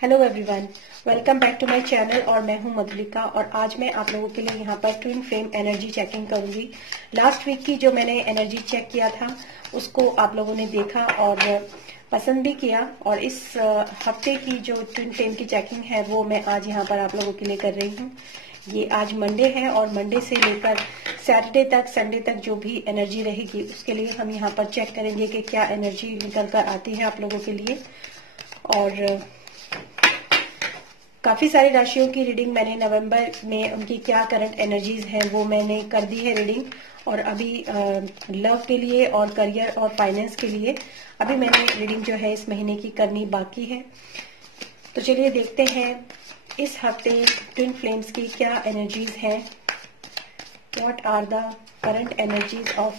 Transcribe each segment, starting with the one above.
Hello everyone, welcome back to my channel. और मैं हूं मधुलिका और आज मैं आप लोगों के लिए यहां पर ट्विन फ्लेम एनर्जी चेकिंग करूंगी। लास्ट वीक की जो मैंने एनर्जी चेक किया था उसको आप लोगों ने देखा और पसंद भी किया, और इस हफ्ते की जो ट्विन फ्लेम की चेकिंग है वो मैं आज यहाँ पर आप लोगों के लिए कर रही हूँ। ये आज मंडे है और मंडे से लेकर सैटरडे तक, संडे तक जो भी एनर्जी रहेगी उसके लिए हम यहाँ पर चेक करेंगे कि क्या एनर्जी निकल कर आती है आप लोगों के लिए। और काफी सारी राशियों की रीडिंग मैंने नवंबर में उनकी क्या करंट एनर्जीज हैं वो मैंने कर दी है रीडिंग, और अभी लव के लिए और करियर और फाइनेंस के लिए अभी मैंने रीडिंग जो है इस महीने की करनी बाकी है। तो चलिए देखते हैं इस हफ्ते ट्विन फ्लेम्स की क्या एनर्जीज हैं। What are the current energies of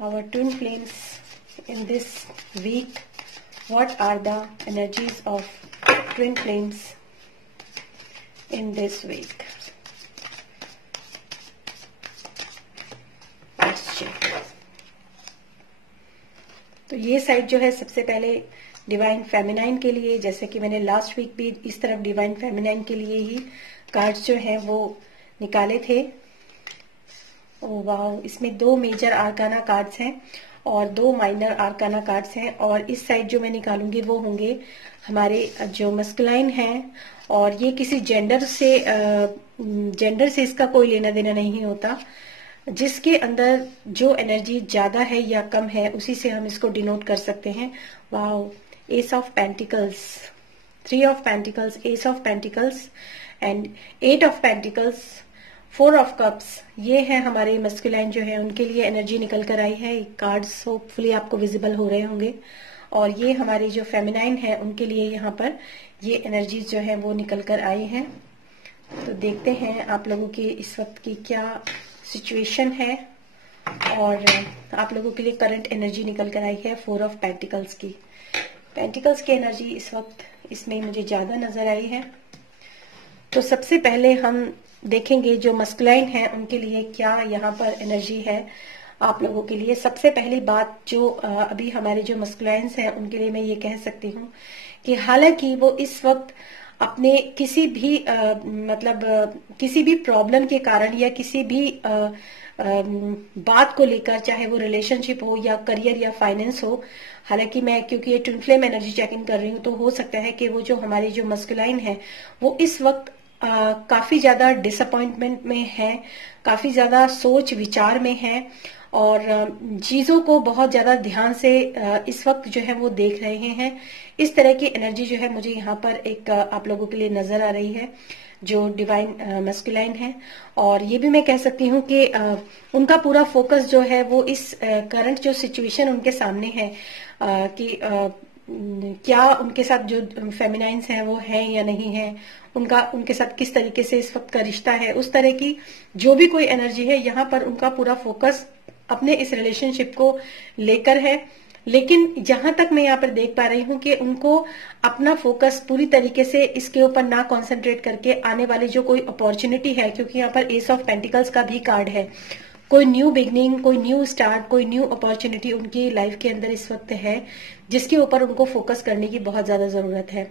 our twin flames in this week. What are the energies of twin flames in this week. Let's check. तो ये साइड जो है सबसे पहले डिवाइन फेमिनाइन के लिए, जैसे कि मैंने लास्ट वीक भी इस तरफ डिवाइन फेमिनाइन के लिए ही कार्ड्स जो है वो निकाले थे। ओ वाह, इसमें 2 मेजर आर्काना कार्ड्स हैं और 2 माइनर आर्काना कार्ड्स हैं, और इस साइड जो मैं निकालूंगी वो होंगे हमारे जो मस्कुलाइन हैं, और ये किसी जेंडर से इसका कोई लेना देना नहीं होता। जिसके अंदर जो एनर्जी ज्यादा है या कम है उसी से हम इसको डिनोट कर सकते हैं। Wow, S of pentacles, 3 of pentacles, S of pentacles and 8 of pentacles, 4 of cups. ये है हमारे मस्कुलाइन जो है उनके लिए एनर्जी निकल कर आई है। कार्ड्स होपफुली आपको विजिबल हो रहे होंगे। और ये हमारी जो फेमिनाइन है उनके लिए यहाँ पर ये एनर्जीज जो है वो निकल कर आई हैं। तो देखते हैं आप लोगों की इस वक्त की क्या सिचुएशन है, और आप लोगों के लिए करंट एनर्जी निकल कर आई है 4 ऑफ पेंटिकल्स की। पेंटिकल्स की एनर्जी इस वक्त इसमें मुझे ज्यादा नजर आई है। तो सबसे पहले हम देखेंगे जो मस्कुलाइन है उनके लिए क्या यहाँ पर एनर्जी है आप लोगों के लिए। सबसे पहली बात जो अभी हमारे जो मस्कुलाइन्स हैं उनके लिए मैं ये कह सकती हूँ कि हालांकि वो इस वक्त अपने किसी भी किसी भी प्रॉब्लम के कारण या किसी भी बात को लेकर, चाहे वो रिलेशनशिप हो या करियर या फाइनेंस हो, हालांकि मैं क्योंकि ये ट्विन फ्लेम एनर्जी चेकिंग कर रही हूँ तो हो सकता है कि वो जो हमारी जो मस्कुलाइन है वो इस वक्त काफी ज्यादा डिसअपॉइंटमेंट में है, काफी ज्यादा सोच विचार में है, और चीजों को बहुत ज्यादा ध्यान से इस वक्त जो है वो देख रहे हैं। इस तरह की एनर्जी जो है मुझे यहाँ पर एक आप लोगों के लिए नजर आ रही है जो डिवाइन मस्कुलाइन है। और ये भी मैं कह सकती हूँ कि उनका पूरा फोकस जो है वो इस करंट जो सिचुएशन उनके सामने है कि क्या उनके साथ जो फेमिनाइन्स हैं वो हैं या नहीं है, उनके साथ किस तरीके से इस वक्त का रिश्ता है, उस तरह की जो भी कोई एनर्जी है यहाँ पर उनका पूरा फोकस अपने इस रिलेशनशिप को लेकर है। लेकिन जहां तक मैं यहाँ पर देख पा रही हूँ कि उनको अपना फोकस पूरी तरीके से इसके ऊपर ना कंसंट्रेट करके आने वाली जो कोई अपॉर्चुनिटी है, क्योंकि यहाँ पर एस ऑफ पेंटिकल्स का भी कार्ड है, कोई न्यू बिगनिंग, कोई न्यू स्टार्ट, कोई न्यू अपॉर्चुनिटी उनकी लाइफ के अंदर इस वक्त है जिसके ऊपर उनको फोकस करने की बहुत ज्यादा जरूरत है।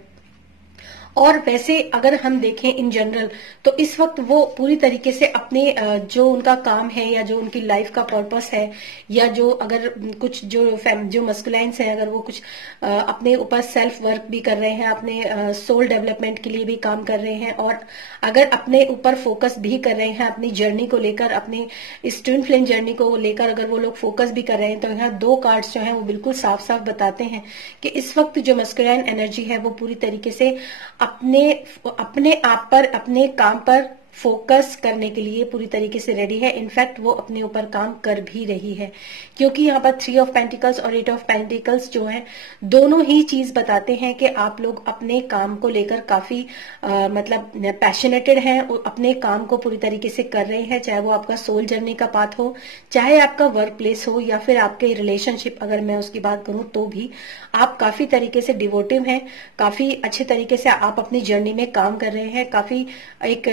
और वैसे अगर हम देखें इन जनरल तो इस वक्त वो पूरी तरीके से अपने जो उनका काम है या जो उनकी लाइफ का पर्पस है, या जो अगर कुछ जो मस्कुलाइन्स हैं अगर वो कुछ अपने ऊपर सेल्फ वर्क भी कर रहे हैं, अपने सोल डेवलपमेंट के लिए भी काम कर रहे हैं, और अगर अपने ऊपर फोकस भी कर रहे हैं अपनी जर्नी को लेकर, अपने इस ट्विन फ्लेम जर्नी को लेकर अगर वो लोग फोकस भी कर रहे हैं, तो यहाँ 2 कार्ड्स जो हैं वो बिल्कुल साफ साफ बताते हैं कि इस वक्त जो मस्कुलाइन एनर्जी है वो पूरी तरीके से अपने आप पर, अपने काम पर फोकस करने के लिए पूरी तरीके से रेडी है। इनफैक्ट वो अपने ऊपर काम कर भी रही है, क्योंकि यहाँ पर 3 ऑफ पेंटिकल्स और 8 ऑफ पेंटिकल्स जो है दोनों ही चीज बताते हैं कि आप लोग अपने काम को लेकर काफी पैशनेटेड हैं, अपने काम को पूरी तरीके से कर रहे हैं, चाहे वो आपका सोल जर्नी का पाथ हो, चाहे आपका वर्क प्लेस हो, या फिर आपके रिलेशनशिप अगर मैं उसकी बात करूं तो भी आप काफी तरीके से डिवोटिव हैं, काफी अच्छे तरीके से आप अपनी जर्नी में काम कर रहे हैं, काफी एक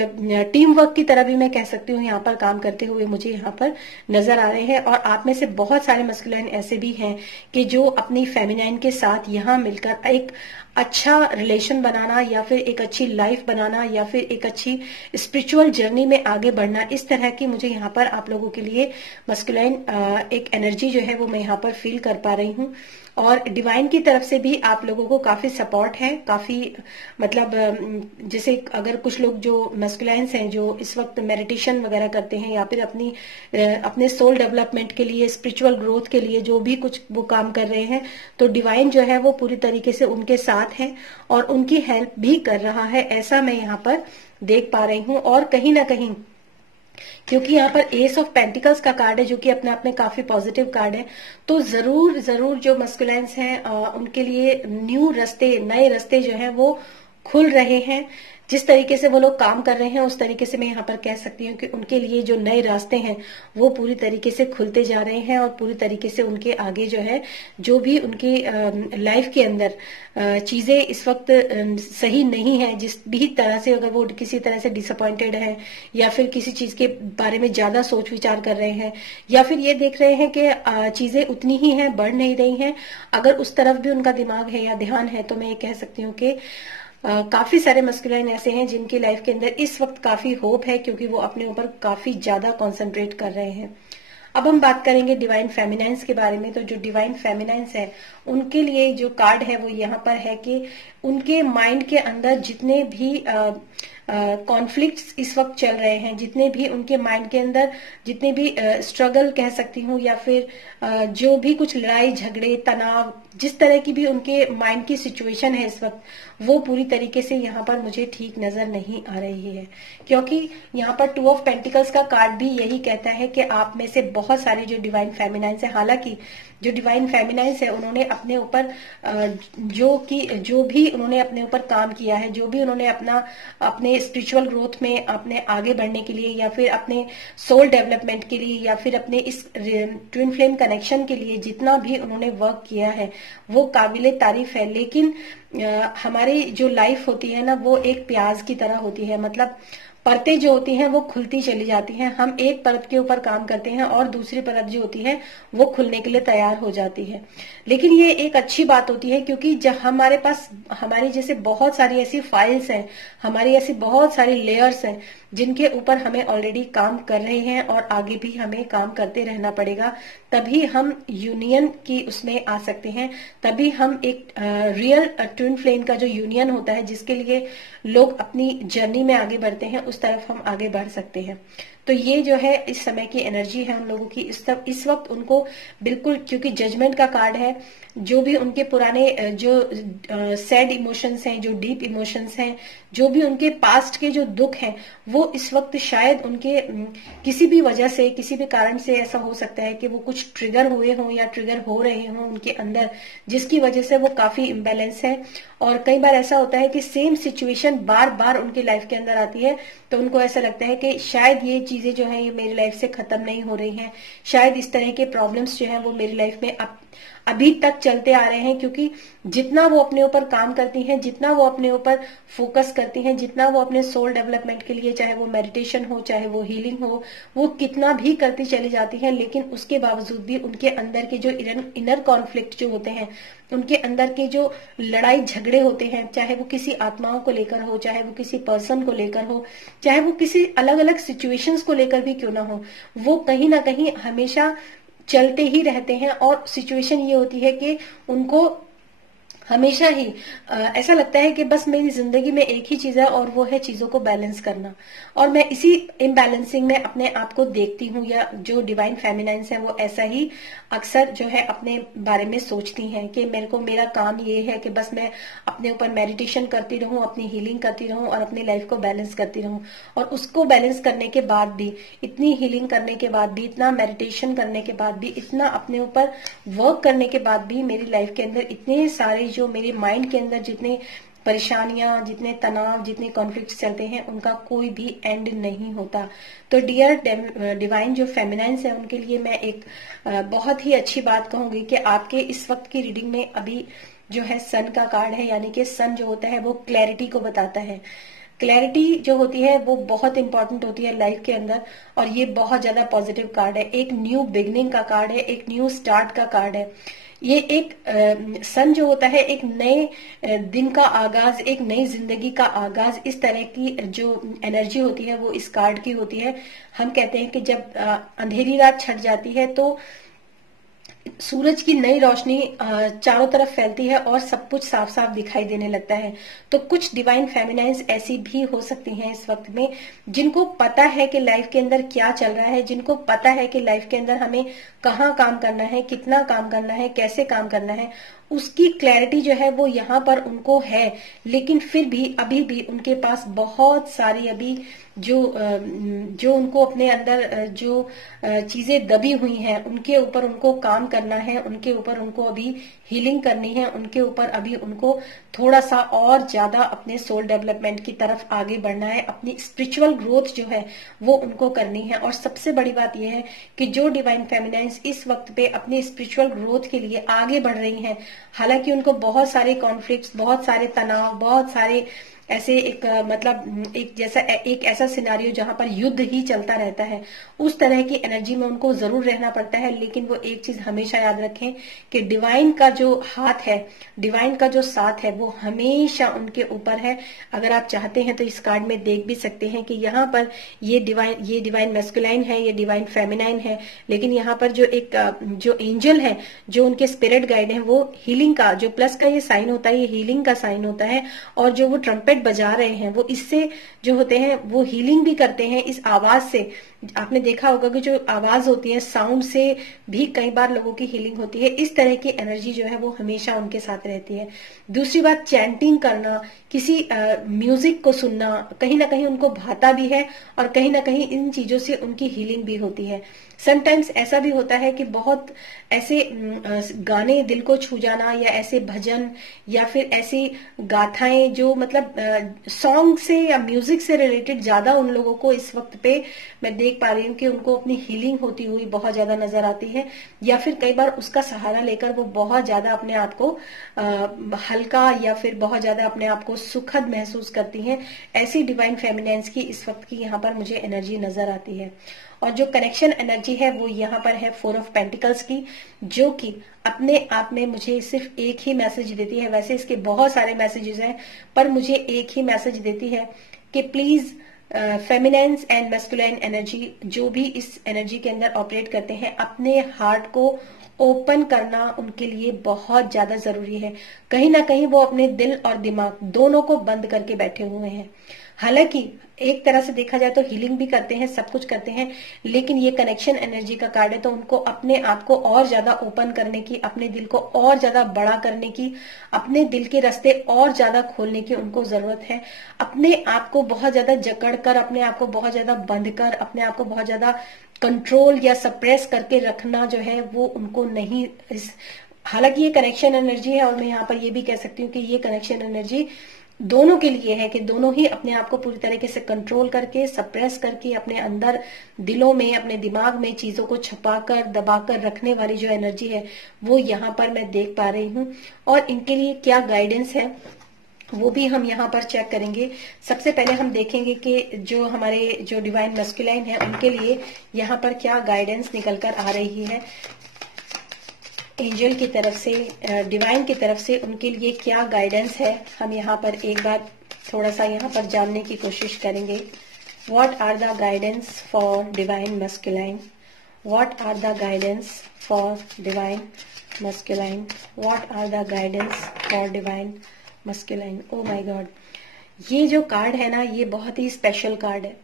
टीम वर्क की तरह भी मैं कह सकती हूँ यहाँ पर काम करते हुए मुझे यहाँ पर नजर आ रहे हैं। और आप में से बहुत सारे मस्कुलाइन ऐसे भी हैं कि जो अपनी फेमिनाइन के साथ यहाँ मिलकर एक अच्छा रिलेशन बनाना या फिर एक अच्छी लाइफ बनाना या फिर एक अच्छी स्पिरिचुअल जर्नी में आगे बढ़ना, इस तरह की मुझे यहाँ पर आप लोगों के लिए मस्कुलाइन एक एनर्जी जो है वो मैं यहाँ पर फील कर पा रही हूँ। और डिवाइन की तरफ से भी आप लोगों को काफी सपोर्ट है, काफी मतलब जैसे अगर कुछ लोग जो मस्कुलाइंस हैं जो इस वक्त मेडिटेशन वगैरह करते हैं या फिर अपने सोल डेवलपमेंट के लिए, स्पिरिचुअल ग्रोथ के लिए जो भी कुछ वो काम कर रहे हैं, तो डिवाइन जो है वो पूरी तरीके से उनके साथ है और उनकी हेल्प भी कर रहा है, ऐसा मैं यहाँ पर देख पा रही हूँ। और कहीं ना कहीं क्योंकि यहाँ पर एस ऑफ पेंटिकल्स का कार्ड है जो कि अपने आप में काफी पॉजिटिव कार्ड है, तो जरूर जरूर जो मस्कुलाइंस हैं उनके लिए नए रास्ते जो हैं वो खुल रहे हैं। जिस तरीके से वो लोग काम कर रहे हैं उस तरीके से मैं यहाँ पर कह सकती हूँ कि उनके लिए जो नए रास्ते हैं वो पूरी तरीके से खुलते जा रहे हैं और पूरी तरीके से उनके आगे जो है जो भी उनकी लाइफ के अंदर चीजें इस वक्त सही नहीं है, जिस भी तरह से अगर वो किसी तरह से डिसअपॉइंटेड है या फिर किसी चीज के बारे में ज्यादा सोच विचार कर रहे हैं या फिर ये देख रहे हैं कि चीजें उतनी ही हैं, बढ़ नहीं रही हैं, अगर उस तरफ भी उनका दिमाग है या ध्यान है, तो मैं ये कह सकती हूँ कि काफी सारे मस्कुलाइन ऐसे हैं जिनकी लाइफ के अंदर इस वक्त काफी होप है क्योंकि वो अपने ऊपर काफी ज्यादा कंसंट्रेट कर रहे हैं। अब हम बात करेंगे डिवाइन फेमिनाइंस के बारे में। तो जो डिवाइन फेमिनाइंस है उनके लिए जो कार्ड है वो यहाँ पर है कि उनके माइंड के अंदर जितने भी कॉन्फ्लिक्ट्स इस वक्त चल रहे हैं, जितने भी उनके माइंड के अंदर जितने भी स्ट्रगल कह सकती हूँ या फिर जो भी कुछ लड़ाई झगड़े तनाव, जिस तरह की भी उनके माइंड की सिचुएशन है इस वक्त, वो पूरी तरीके से यहाँ पर मुझे ठीक नजर नहीं आ रही है। क्योंकि यहाँ पर 2 ऑफ पेंटिकल्स का कार्ड भी यही कहता है कि आप में से बहुत सारे जो डिवाइन फेमिनाइंस है, हालांकि जो डिवाइन फेमिनाइंस है उन्होंने अपने ऊपर जो भी उन्होंने अपने ऊपर काम किया है, जो भी उन्होंने अपने स्पिरिचुअल ग्रोथ में अपने आगे बढ़ने के लिए या फिर अपने सोल डेवलपमेंट के लिए या फिर अपने इस ट्विन फ्लेम कनेक्शन के लिए जितना भी उन्होंने वर्क किया है वो काबिले तारीफ है। लेकिन हमारी जो लाइफ होती है ना वो एक प्याज की तरह होती है, मतलब परतें जो होती हैं वो खुलती चली जाती हैं। हम एक परत के ऊपर काम करते हैं और दूसरी परत जो होती है वो खुलने के लिए तैयार हो जाती है। लेकिन ये एक अच्छी बात होती है क्योंकि जब हमारे पास हमारी जैसे बहुत सारी ऐसी फाइल्स हैं, हमारी ऐसी बहुत सारी लेयर्स हैं जिनके ऊपर हमें ऑलरेडी काम कर रहे हैं और आगे भी हमें काम करते रहना पड़ेगा, तभी हम यूनियन की उसमें आ सकते हैं, तभी हम एक रियल ट्विन फ्लेम का जो यूनियन होता है जिसके लिए लोग अपनी जर्नी में आगे बढ़ते हैं उस तरफ हम आगे बढ़ सकते हैं। तो ये जो है इस समय की एनर्जी है उन लोगों की इस वक्त उनको बिल्कुल, क्योंकि जजमेंट का कार्ड है, जो भी उनके पुराने जो सैड इमोशंस हैं, जो डीप इमोशंस हैं, जो भी उनके पास्ट के जो दुख हैं, वो इस वक्त शायद उनके किसी भी वजह से, किसी भी कारण से ऐसा हो सकता है कि वो कुछ ट्रिगर हुए हों या ट्रिगर हो रहे हों उनके अंदर, जिसकी वजह से वो काफी इम्बैलेंस है। और कई बार ऐसा होता है कि सेम सिचुएशन बार बार उनकी लाइफ के अंदर आती है, तो उनको ऐसा लगता है कि शायद ये चीजें जो है ये मेरी लाइफ से खत्म नहीं हो रही हैं, शायद इस तरह के प्रॉब्लम्स जो है वो मेरी लाइफ में अभी तक चलते आ रहे हैं। क्योंकि जितना वो अपने ऊपर काम करती हैं, जितना वो अपने ऊपर फोकस करती हैं, जितना वो अपने सोल डेवलपमेंट के लिए, चाहे वो मेडिटेशन हो, चाहे वो हीलिंग हो, वो कितना भी करती चली जाती हैं, लेकिन उसके बावजूद भी उनके अंदर के जो इनर कॉन्फ्लिक्ट जो होते हैं, उनके अंदर के जो लड़ाई झगड़े होते हैं, चाहे वो किसी आत्माओं को लेकर हो, चाहे वो किसी पर्सन को लेकर हो, चाहे वो किसी अलग अलग सिचुएशंस को लेकर भी क्यों ना हो, वो कहीं ना कहीं हमेशा चलते ही रहते हैं। और सिचुएशन ये होती है कि उनको हमेशा ही ऐसा लगता है कि बस मेरी जिंदगी में एक ही चीज है और वो है चीजों को बैलेंस करना। और मैं इसी इम्बैलेंसिंग में अपने आप को देखती हूँ, या जो डिवाइन फेमिनाइंस है वो ऐसा ही अक्सर जो है अपने बारे में सोचती हैं कि मेरा काम ये है कि बस मैं अपने ऊपर मेडिटेशन करती रहूं, अपनी हीलिंग करती रहूं और अपनी लाइफ को बैलेंस करती रहूं। और उसको बैलेंस करने के बाद भी, इतनी हीलिंग करने के बाद भी, इतना मेडिटेशन करने के बाद भी, इतना अपने ऊपर वर्क करने के बाद भी मेरी लाइफ के अंदर इतने सारे जो मेरे माइंड के अंदर जितने परेशानियां, जितने तनाव, जितने कॉन्फ्लिक्ट चलते हैं, उनका कोई भी एंड नहीं होता। तो डियर डिवाइन जो फेमिनाइंस है उनके लिए मैं एक बहुत ही अच्छी बात कहूंगी कि आपके इस वक्त की रीडिंग में अभी जो है सन का कार्ड है, यानी कि सन जो होता है वो क्लैरिटी को बताता है। क्लैरिटी जो होती है वो बहुत इंपॉर्टेंट होती है लाइफ के अंदर, और ये बहुत ज्यादा पॉजिटिव कार्ड है। एक न्यू बिगनिंग का कार्ड है, एक न्यू स्टार्ट का कार्ड है। ये एक सन जो होता है एक नए दिन का आगाज, एक नई जिंदगी का आगाज, इस तरह की जो एनर्जी होती है वो इस कार्ड की होती है। हम कहते हैं कि जब अंधेरी रात छट जाती है तो सूरज की नई रोशनी चारों तरफ फैलती है और सब कुछ साफ साफ दिखाई देने लगता है। तो कुछ डिवाइन फेमिनाइन्स ऐसी भी हो सकती हैं इस वक्त में, जिनको पता है कि लाइफ के अंदर क्या चल रहा है, जिनको पता है कि लाइफ के अंदर हमें कहाँ काम करना है, कितना काम करना है, कैसे काम करना है, उसकी क्लैरिटी जो है वो यहाँ पर उनको है। लेकिन फिर भी अभी भी उनके पास बहुत सारी अभी जो उनको अपने अंदर जो चीजें दबी हुई हैं उनके ऊपर उनको काम करना है, उनके ऊपर उनको अभी हीलिंग करनी है, उनके ऊपर अभी उनको थोड़ा सा और ज्यादा अपने सोल डेवलपमेंट की तरफ आगे बढ़ना है, अपनी स्पिरिचुअल ग्रोथ जो है वो उनको करनी है। और सबसे बड़ी बात यह है कि जो डिवाइन फेमिनाइन्स इस वक्त पे अपनी स्पिरिचुअल ग्रोथ के लिए आगे बढ़ रही हैं, हालांकि उनको बहुत सारे कॉन्फ्लिक्ट्स, बहुत सारे तनाव, बहुत सारे ऐसे एक मतलब एक ऐसा सिनारियो जहां पर युद्ध ही चलता रहता है, उस तरह की एनर्जी में उनको जरूर रहना पड़ता है। लेकिन वो एक चीज हमेशा याद रखें कि डिवाइन का जो हाथ है, डिवाइन का जो साथ है वो हमेशा उनके ऊपर है। अगर आप चाहते हैं तो इस कार्ड में देख भी सकते हैं कि यहाँ पर ये डिवाइन मैस्कुलाइन है, ये डिवाइन फेमिनाइन है, लेकिन यहाँ पर जो एंजल है, जो उनके स्पिरिट गाइड है, वो हीलिंग का जो प्लस का ये साइन होता है, ये हीलिंग का साइन होता है। और जो वो ट्रम्पेट बजा रहे हैं वो इससे जो होते हैं वो हीलिंग भी करते हैं इस आवाज से। आपने देखा होगा कि जो आवाज होती है, साउंड से भी कई बार लोगों की हीलिंग होती है। इस तरह की एनर्जी जो है वो हमेशा उनके साथ रहती है। दूसरी बात, चैंटिंग करना, किसी म्यूजिक को सुनना कहीं ना कहीं उनको भाता भी है, और कहीं ना कहीं इन चीजों से उनकी हीलिंग भी होती है। समटाइम्स ऐसा भी होता है कि बहुत ऐसे गाने दिल को छू जाना, या ऐसे भजन, या फिर ऐसी गाथाएं जो मतलब सॉन्ग से या म्यूजिक से रिलेटेड ज्यादा उन लोगों को इस वक्त पे मैं देख पा रही हूँ कि उनको अपनी हीलिंग होती हुई बहुत ज्यादा नजर आती है। या फिर कई बार उसका सहारा लेकर वो बहुत ज्यादा अपने आप को हल्का या फिर बहुत ज्यादा अपने आप को सुखद महसूस करती हैं। ऐसी डिवाइन फेमिनाइन्स की इस वक्त की यहाँ पर मुझे एनर्जी नजर आती है। और जो कनेक्शन एनर्जी है वो यहाँ पर है 4 ऑफ पेंटिकल्स की, जो कि अपने आप में मुझे सिर्फ एक ही मैसेज देती है। वैसे इसके बहुत सारे मैसेजेस हैं, पर मुझे एक ही मैसेज देती है कि प्लीज फेमिनाइन्स एंड मैस्कुलाइन एनर्जी जो भी इस एनर्जी के अंदर ऑपरेट करते हैं, अपने हार्ट को ओपन करना उनके लिए बहुत ज्यादा जरूरी है। कहीं ना कहीं वो अपने दिल और दिमाग दोनों को बंद करके बैठे हुए हैं। हालांकि एक तरह से देखा जाए तो हीलिंग भी करते हैं, सब कुछ करते हैं, लेकिन ये कनेक्शन एनर्जी का कार्ड है, तो उनको अपने आप को और ज्यादा ओपन करने की, अपने दिल को और ज्यादा बड़ा करने की, अपने दिल के रास्ते और ज्यादा खोलने की उनको जरूरत है। अपने आप को बहुत ज्यादा जकड़ कर, अपने आप को बहुत ज्यादा बंद कर, अपने आप को बहुत ज्यादा कंट्रोल या सप्रेस करके रखना जो है वो उनको नहीं। हालांकि ये कनेक्शन एनर्जी है, और मैं यहाँ पर ये भी कह सकती हूँ कि ये कनेक्शन एनर्जी दोनों के लिए है कि दोनों ही अपने आप को पूरी तरीके से कंट्रोल करके, सप्रेस करके, अपने अंदर दिलों में, अपने दिमाग में चीजों को छुपाकर, दबाकर रखने वाली जो एनर्जी है वो यहाँ पर मैं देख पा रही हूँ। और इनके लिए क्या गाइडेंस है वो भी हम यहाँ पर चेक करेंगे। सबसे पहले हम देखेंगे कि जो हमारे जो डिवाइन मैस्कुलाइन है उनके लिए यहाँ पर क्या गाइडेंस निकल कर आ रही है एंजल की तरफ से, डिवाइन की तरफ से, उनके लिए क्या गाइडेंस है। हम यहाँ पर एक बार थोड़ा सा यहाँ पर जानने की कोशिश करेंगे। What are the guidance for divine masculine, what are the guidance for divine masculine, what are the guidance for divine masculine. Oh my god, ये जो कार्ड है ना, ये बहुत ही स्पेशल कार्ड है।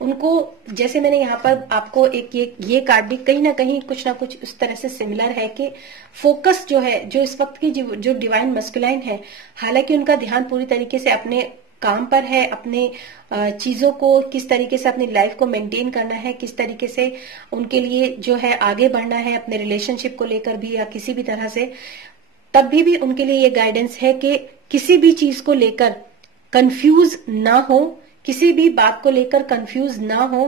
उनको, जैसे मैंने यहाँ पर आपको ये कार्ड भी कहीं ना कहीं कुछ ना कुछ उस तरह से सिमिलर है कि फोकस जो है, जो इस वक्त की जो डिवाइन मैस्कुलाइन है, हालांकि उनका ध्यान पूरी तरीके से अपने काम पर है, अपने चीजों को किस तरीके से अपनी लाइफ को मेंटेन करना है, किस तरीके से उनके लिए जो है आगे बढ़ना है अपने रिलेशनशिप को लेकर भी या किसी भी तरह से, तब भी उनके लिए ये गाइडेंस है कि किसी भी चीज को लेकर कंफ्यूज ना हो, किसी भी बात को लेकर कंफ्यूज ना हो,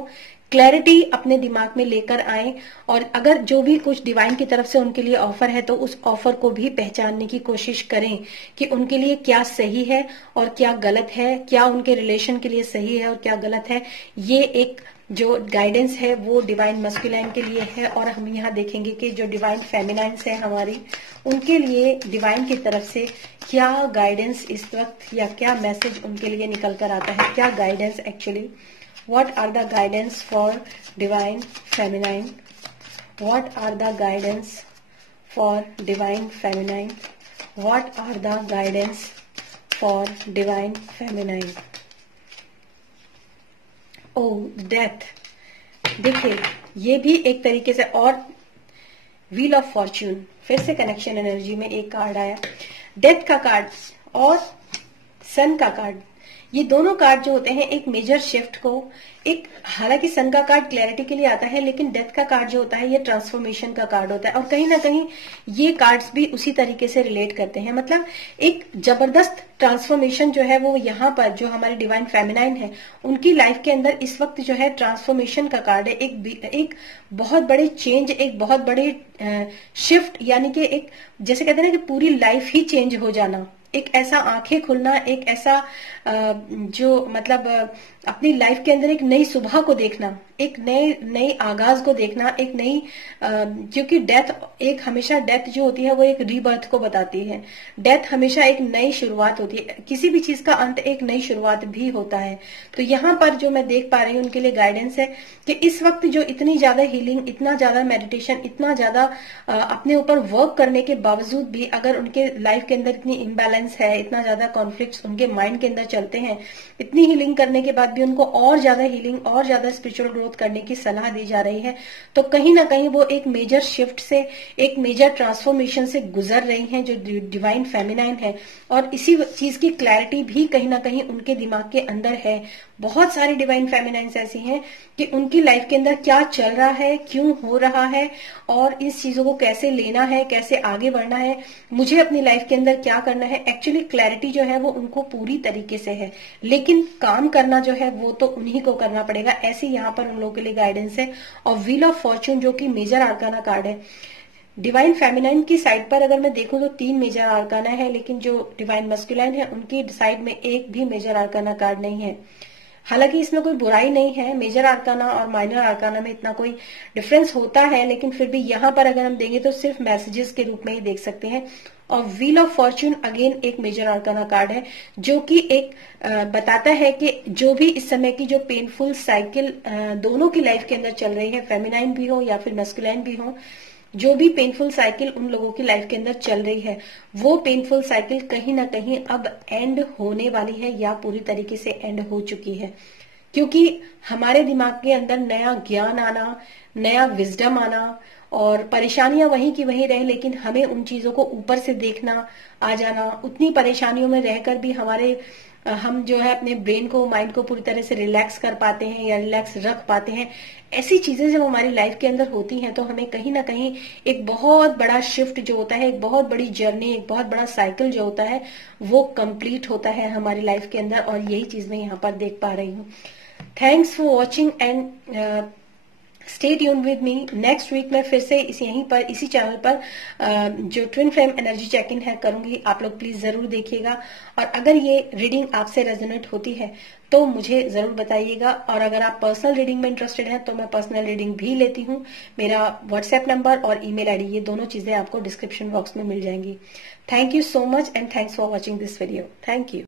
क्लैरिटी अपने दिमाग में लेकर आए, और अगर जो भी कुछ डिवाइन की तरफ से उनके लिए ऑफर है तो उस ऑफर को भी पहचानने की कोशिश करें कि उनके लिए क्या सही है और क्या गलत है, क्या उनके रिलेशन के लिए सही है और क्या गलत है। ये एक जो गाइडेंस है वो डिवाइन मस्कुलाइन के लिए है, और हम यहाँ देखेंगे कि जो डिवाइन फेमिनाइन्स है हमारी, उनके लिए डिवाइन की तरफ से क्या गाइडेंस इस वक्त या क्या मैसेज उनके लिए निकल कर आता है, क्या guidance actually, what are the guidance for divine feminine, what are the guidance for divine feminine, what are the guidance for divine feminine। oh death, देखिए ये भी एक तरीके से, और व्हील ऑफ फॉर्च्यून, फिर से कनेक्शन एनर्जी में एक कार्ड आया, डेथ का कार्ड और सन का कार्ड। ये दोनों कार्ड जो होते हैं एक मेजर शिफ्ट को, एक, हालांकि सन का कार्ड क्लैरिटी के लिए आता है, लेकिन डेथ का कार्ड जो होता है ये ट्रांसफॉर्मेशन का कार्ड होता है, और कहीं ना कहीं ये कार्ड्स भी उसी तरीके से रिलेट करते हैं। मतलब एक जबरदस्त ट्रांसफॉर्मेशन जो है वो यहाँ पर जो हमारे डिवाइन फेमिनाइन है उनकी लाइफ के अंदर इस वक्त जो है ट्रांसफॉर्मेशन का कार्ड है। एक बहुत बड़े चेंज, एक बहुत बड़े शिफ्ट, यानी कि एक, जैसे कहते हैं ना कि पूरी लाइफ ही चेंज हो जाना, एक ऐसा आंखें खुलना, एक ऐसा जो मतलब अपनी लाइफ के अंदर एक नई सुबह को देखना, एक नई आगाज को देखना, एक नई, क्योंकि डेथ, एक हमेशा डेथ जो होती है वो एक रीबर्थ को बताती है। डेथ हमेशा एक नई शुरुआत होती है, किसी भी चीज का अंत एक नई शुरुआत भी होता है। तो यहाँ पर जो मैं देख पा रही हूँ उनके लिए गाइडेंस है कि इस वक्त जो इतनी ज्यादा हीलिंग, इतना ज्यादा मेडिटेशन, इतना ज्यादा अपने ऊपर वर्क करने के बावजूद भी अगर उनके लाइफ के अंदर इतनी इम्बैलेंस है, इतना ज्यादा कॉन्फ्लिक्ट्स उनके माइंड के अंदर चलते हैं, इतनी हीलिंग करने के बाद भी उनको और ज्यादा हीलिंग और ज्यादा स्पिरिचुअल ग्रोथ करने की सलाह दी जा रही है, तो कहीं ना कहीं वो एक मेजर शिफ्ट से, एक मेजर ट्रांसफॉर्मेशन से गुजर रही हैं जो डिवाइन फेमिनाइन है। और इसी चीज की क्लैरिटी भी कहीं ना कहीं उनके दिमाग के अंदर है। बहुत सारी डिवाइन फेमिनाइन्स ऐसी हैं कि उनकी लाइफ के अंदर क्या चल रहा है, क्यों हो रहा है, और इस चीजों को कैसे लेना है, कैसे आगे बढ़ना है, मुझे अपनी लाइफ के अंदर क्या करना है। एक्चुअली क्लैरिटी जो है वो उनको पूरी तरीके से है, लेकिन काम करना जो है वो तो उन्हीं को करना पड़ेगा। ऐसे यहाँ पर उन लोगों के लिए गाइडेंस है। और व्हील ऑफ फॉर्च्यून जो कि मेजर आर्काना कार्ड है, डिवाइन फेमिनाइन की साइड पर अगर मैं देखूं तो 3 मेजर आर्काना है, लेकिन जो डिवाइन मस्कुलाइन है उनकी साइड में एक भी मेजर आर्काना कार्ड नहीं है। हालांकि इसमें कोई बुराई नहीं है, मेजर आर्काना और माइनर आर्काना में इतना कोई डिफरेंस होता है, लेकिन फिर भी यहाँ पर अगर हम देंगे तो सिर्फ मैसेजेस के रूप में ही देख सकते हैं। और व्हील ऑफ फॉर्च्यून अगेन एक मेजर आर्काना कार्ड है जो कि एक बताता है कि जो भी इस समय की जो पेनफुल साइकिल दोनों की लाइफ के अंदर चल रही है, फेमिनाइन भी हो या फिर मस्कुलाइन भी हो, जो भी पेनफुल साइकिल उन लोगों की लाइफ के अंदर चल रही है, वो पेनफुल साइकिल कहीं ना कहीं अब एंड होने वाली है या पूरी तरीके से एंड हो चुकी है। क्योंकि हमारे दिमाग के अंदर नया ज्ञान आना, नया विजडम आना, और परेशानियां वहीं की वहीं रहे, लेकिन हमें उन चीजों को ऊपर से देखना आ जाना, उतनी परेशानियों में रहकर भी हम जो है अपने ब्रेन को, माइंड को पूरी तरह से रिलैक्स कर पाते हैं या रिलैक्स रख पाते हैं। ऐसी चीजें जब हमारी लाइफ के अंदर होती हैं तो हमें कहीं ना कहीं एक बहुत बड़ा शिफ्ट जो होता है, एक बहुत बड़ी जर्नी, एक बहुत बड़ा साइकिल जो होता है वो कंप्लीट होता है हमारी लाइफ के अंदर, और यही चीज मैं यहाँ पर देख पा रही हूँ। Thanks for watching and stay tuned with me. Next week मैं फिर से यहीं पर, इसी चैनल पर जो twin flame energy check in है करूंगी। आप लोग प्लीज जरूर देखिएगा, और अगर ये रीडिंग आपसे रेजोनेट होती है तो मुझे जरूर बताइएगा। और अगर आप पर्सनल रीडिंग में इंटरेस्टेड हैं तो मैं पर्सनल रीडिंग भी लेती हूँ। मेरा व्हाट्सएप नंबर और ईमेल आईडी, ये दोनों चीजें आपको डिस्क्रिप्शन बॉक्स में मिल जाएंगी। Thank you so much and thanks for watching this video. Thank you.